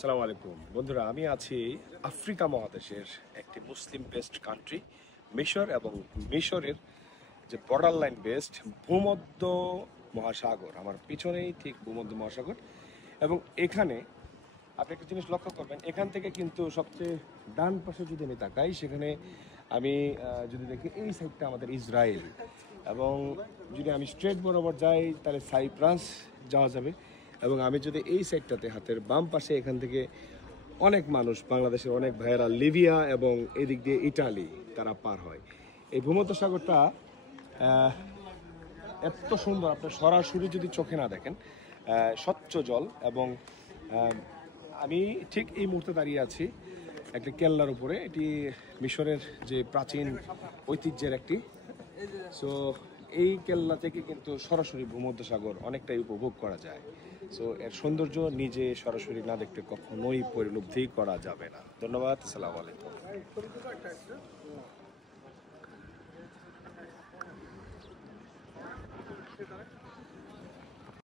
আসসালামু আলাইকুম বন্ধুরা, আমি আছি আফ্রিকা মহাদেশের একটি মুসলিম বেসড কান্ট্রি মিশর, এবং মিশরের যে বর্ডার লাইন বেসড ভূমধ্য মহাসাগর। আমার পিছনেই ঠিক ভূমধ্য মহাসাগর, এবং এখানে আপনি একটা জিনিস লক্ষ্য করবেন, এখান থেকে কিন্তু সবচেয়ে ডান পাশে যদি আমি তাকাই, সেখানে আমি যদি দেখি এই সাইডটা আমাদের ইসরায়েল, এবং যদি আমি স্ট্রেট বরাবর যাই তাহলে সাইপ্রাস যাওয়া যাবে। এবং আমি যদি এই সাইডটাতে হাতের বাম পাশে, এখান থেকে অনেক মানুষ, বাংলাদেশের অনেক ভাইয়েরা লিবিয়া এবং এদিক দিয়ে ইটালি তারা পার হয়। এই ভূমধ্যসাগরটা এত সুন্দর, আপনার সরাসরি যদি চোখে না দেখেন, স্বচ্ছ জল। এবং আমি ঠিক এই মুহূর্তে দাঁড়িয়ে আছি একটি কেল্লার উপরে। এটি মিশরের যে প্রাচীন ঐতিহ্যের একটি, সো এই কেল্লা থেকে কিন্তু সরাসরি ভূমধ্যসাগর অনেকটাই উপভোগ করা যায়। সো এর সৌন্দর্য নিজে সরাসরি না দেখতে কখনোই পরিলব্ধি করা যাবে না। ধন্যবাদ, আসসালামু আলাইকুম।